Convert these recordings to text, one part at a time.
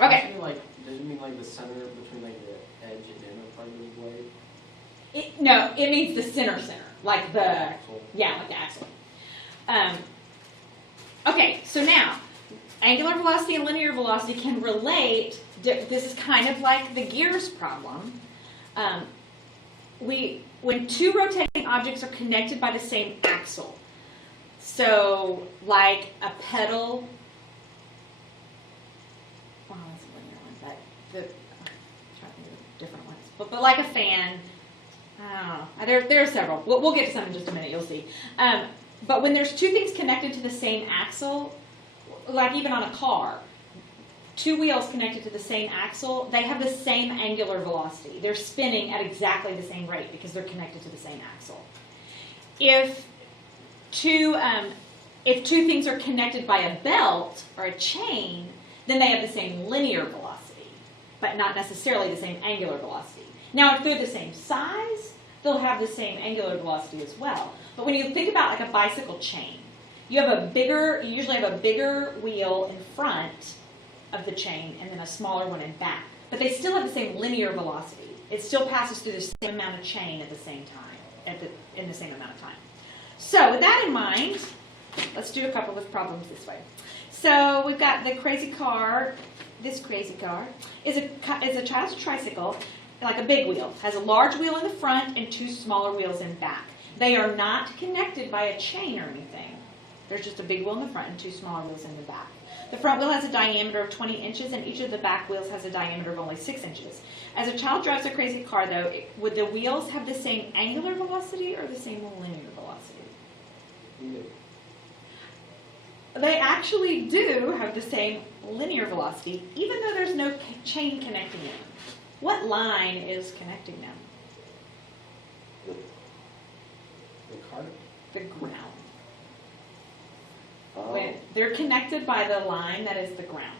Okay. Does it mean like the center between like the edge and inner part of the blade? No, it means the center, like the axle. Yeah, like the axle. Okay, so now angular velocity and linear velocity can relate. This is kind of like the gears problem. When two rotating objects are connected by the same axle, so like a pedal. Well, that's a linear one, but I'm trying to think of different ones. But like a fan. I don't know. There are several. We'll get to some in just a minute. You'll see. But when there's two things connected to the same axle, like even on a car, two wheels connected to the same axle, they have the same angular velocity. They're spinning at exactly the same rate because they're connected to the same axle. If two things are connected by a belt or a chain, then they have the same linear velocity, but not necessarily the same angular velocity. Now, if they're the same size, they'll have the same angular velocity as well. But when you think about like a bicycle chain, you usually have a bigger wheel in front of the chain and then a smaller one in back. But they still have the same linear velocity. It still passes through the same amount of chain at the same time, in the same amount of time. So with that in mind, let's do a couple of problems this way. So we've got the crazy car. This crazy car is a child's tricycle, like a big wheel. Has a large wheel in the front and two smaller wheels in back. They are not connected by a chain or anything. There's just a big wheel in the front and two smaller wheels in the back. The front wheel has a diameter of 20 inches and each of the back wheels has a diameter of only 6 inches. As a child drives a crazy car, though, would the wheels have the same angular velocity or the same linear velocity? No. They actually do have the same linear velocity, even though there's no chain connecting them. What line is connecting them? The cart? The ground. Oh, When they're connected by the line that is the ground.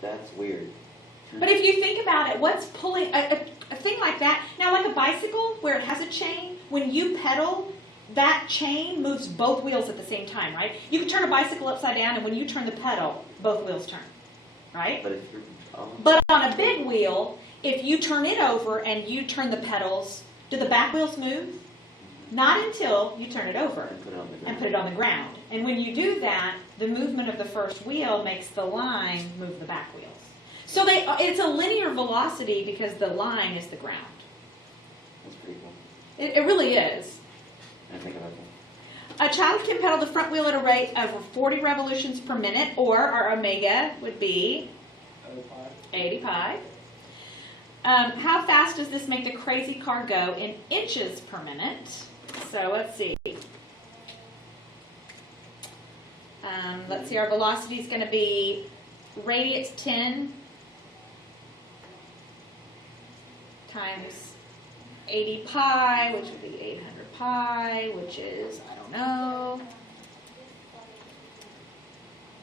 that's weird. But if you think about it, what's pulling a thing like that? Now, like a bicycle where it has a chain, when you pedal, that chain moves both wheels at the same time, right? You can turn a bicycle upside down, and when you turn the pedal, both wheels turn, right? But if you're, But on a big wheel, if you turn it over and you turn the pedals, do the back wheels move? Not until you turn it over and and put it on the ground. And when you do that, the movement of the first wheel makes the line move the back wheels. So it's a linear velocity because the line is the ground. That's pretty cool. It really is. I think about that. A child can pedal the front wheel at a rate of 40 revolutions per minute, or our omega would be 80 pi. How fast does this make the crazy car go in inches per minute? So let's see. Let's see, our velocity is going to be radius 10 times 80 pi, which would be 800 pi, which is, I don't know,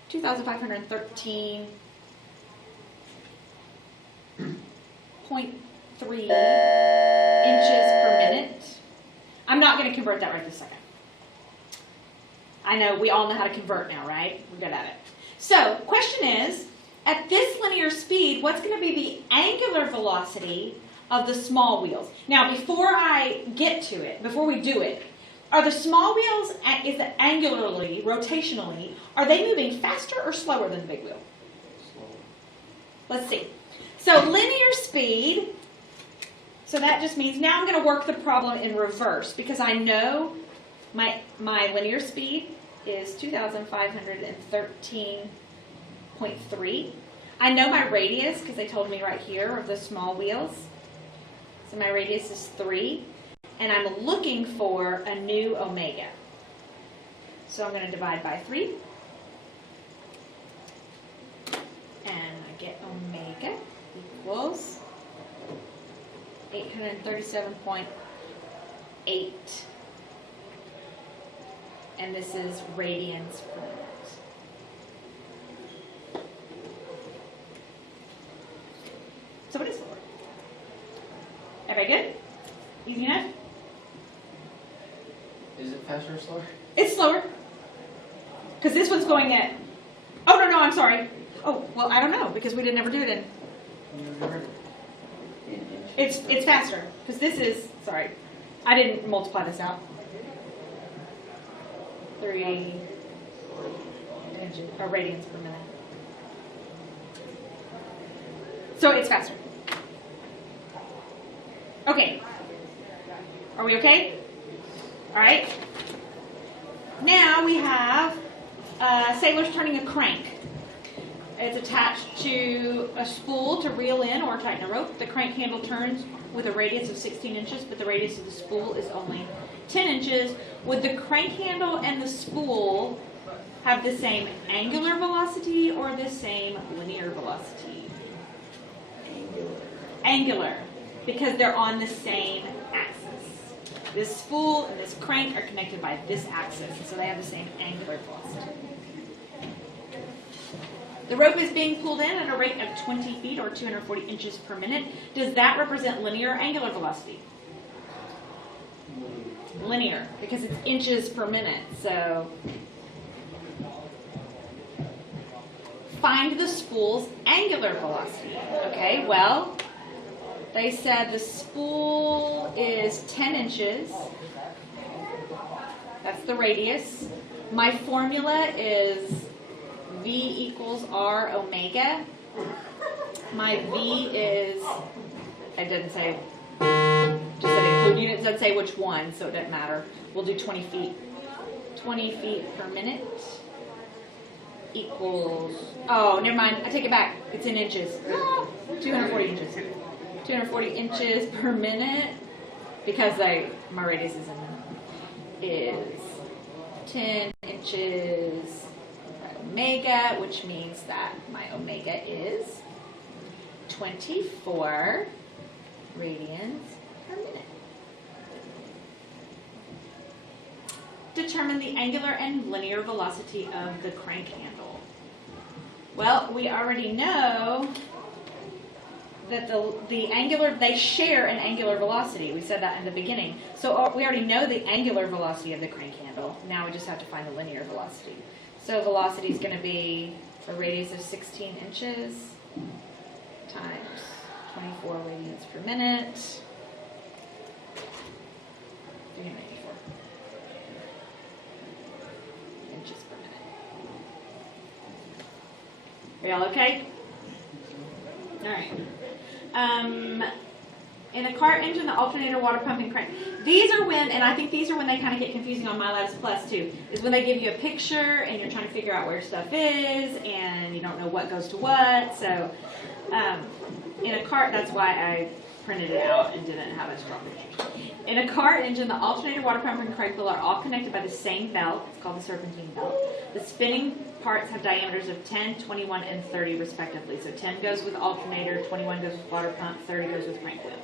2,513.3 inches per minute. I'm not going to convert that right this second. I know we all know how to convert now, right? We're good at it. So, question is, at this linear speed, what's going to be the angular velocity of the small wheels? Now, before I get to it, before we do it, are the small wheels, is it angularly, rotationally, are they moving faster or slower than the big wheel? Slower. Let's see. So linear speed, so that just means now I'm going to work the problem in reverse because I know my linear speed is 2,513.3. I know my radius because they told me right here of the small wheels. So my radius is 3. And I'm looking for a new omega. So I'm going to divide by 3. And I get omega equals 837.8. And this is radians per minute. So what is slower? Everybody good? Easy enough? Is it faster or slower? It's slower. Because this one's going at... Oh, no, I'm sorry. Oh, well, I don't know, because we didn't ever do it in. In inches. It's faster, because this is, sorry, I didn't multiply this out. 3 inches, or radians per minute. So it's faster. Okay. Are we okay? All right. Now we have sailors turning a crank. It's attached to a spool to reel in or tighten a rope. The crank handle turns with a radius of 16 inches, but the radius of the spool is only 10 inches. Would the crank handle and the spool have the same angular velocity or the same linear velocity? Angular, because they're on the same axis. This spool and this crank are connected by this axis, so they have the same angular velocity. The rope is being pulled in at a rate of 20 feet or 240 inches per minute. Does that represent linear or angular velocity? Linear, because it's inches per minute. So find the spool's angular velocity. Okay, well, they said the spool is 10 inches. That's the radius. My formula is V equals R omega. My V is, it doesn't say, just said include units, doesn't say which one, so it doesn't matter. We'll do 20 feet. 20 feet per minute equals, oh, never mind, I take it back. It's in inches. 240 inches. 240 inches per minute, because my radius is 10 inches omega, which means that my omega is 24 radians per minute. Determine the angular and linear velocity of the crank handle. Well, we already know that the angular, they share an angular velocity. We said that in the beginning. So we already know the angular velocity of the crank handle. Now we just have to find the linear velocity. So velocity is going to be a radius of 16 inches times 24 radians per minute. 384 inches per minute. Are y'all okay? All right. In a car engine, the alternator, water pump, and crank. These are when, and I think these are when they kind of get confusing on My Labs Plus too, is when they give you a picture and you're trying to figure out where stuff is and you don't know what goes to what. So in a cart, that's why I printed it out and didn't have us draw pictures. In a car engine, the alternator, water pump, and crank wheel are all connected by the same belt. It's called the Serpentine Belt. The spinning parts have diameters of 10, 21, and 30 respectively. So 10 goes with alternator, 21 goes with water pump, 30 goes with crank wheel.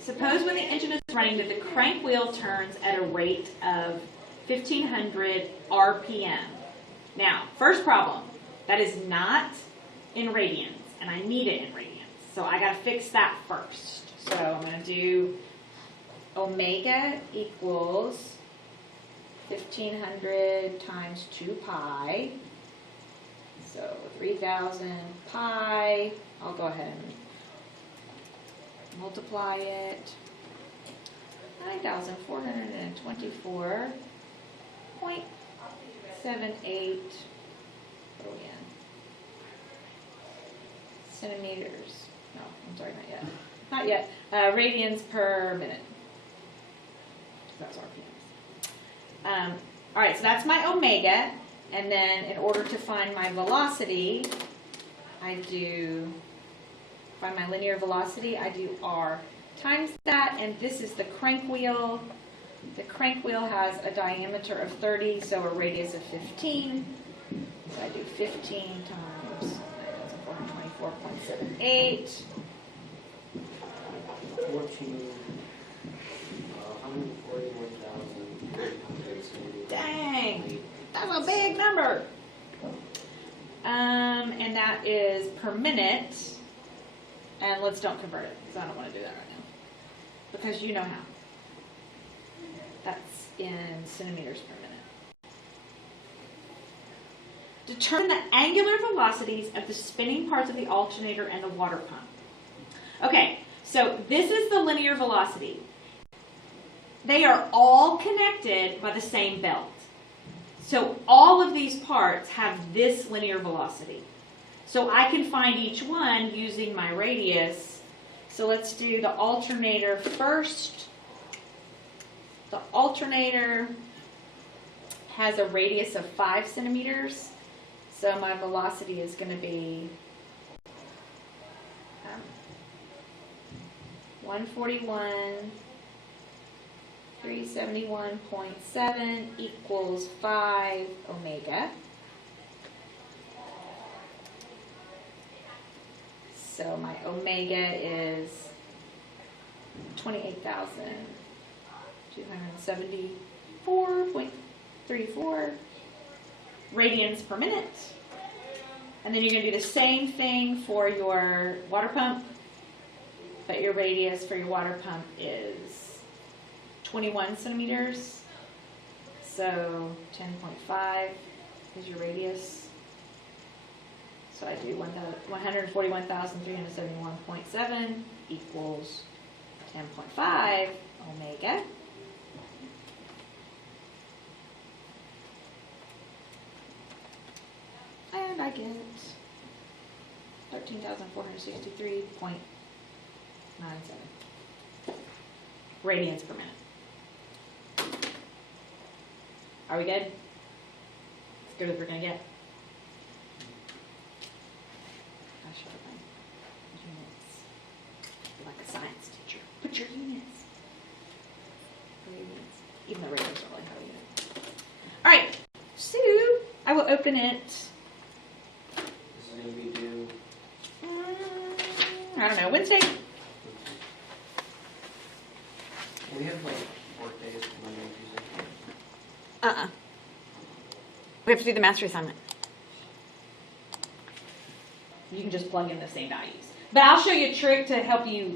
Suppose when the engine is running that the crank wheel turns at a rate of 1500 RPM. Now, first problem, that is not in radians, and I need it in radians. So I got to fix that first. So I'm going to do omega equals 1500 times 2 pi. So 3000 pi. I'll go ahead and multiply it. 9,424.78 centimeters. No, I'm sorry, not yet. Not yet. Radians per minute. That's RPMs. All right, so that's my omega. And then in order to find my velocity, find my linear velocity, I do R times that, and this is the crank wheel. The crank wheel has a diameter of 30, so a radius of 15. So I do 15 times 424.78. 141,300. Dang, that's a big number. And that is per minute. And let's don't convert it, because I don't want to do that right now. Because you know how. That's in centimeters per minute. Determine the angular velocities of the spinning parts of the alternator and the water pump. Okay, so this is the linear velocity. They are all connected by the same belt. So all of these parts have this linear velocity. So I can find each one using my radius. So let's do the alternator first. The alternator has a radius of 5 centimeters. So my velocity is going to be 141, 371.7 equals 5 omega. So my omega is 28,274.34 radians per minute. And then you're going to do the same thing for your water pump, but your radius for your water pump is 21 centimeters. So 10.5 is your radius. So I do 141,371.7 equals 10.5 omega. And I get 13,463.97 radians per minute. Are we good? As good as we're going to get. I should have done units. Like a science teacher. Put your units. Radians. Even though radians don't really have a unit. All right. So I will open it. This is going to be due. I don't know. Wednesday. We have like work days, Monday and Tuesday. We have to do the mastery assignment. You can just plug in the same values. But I'll show you a trick to help you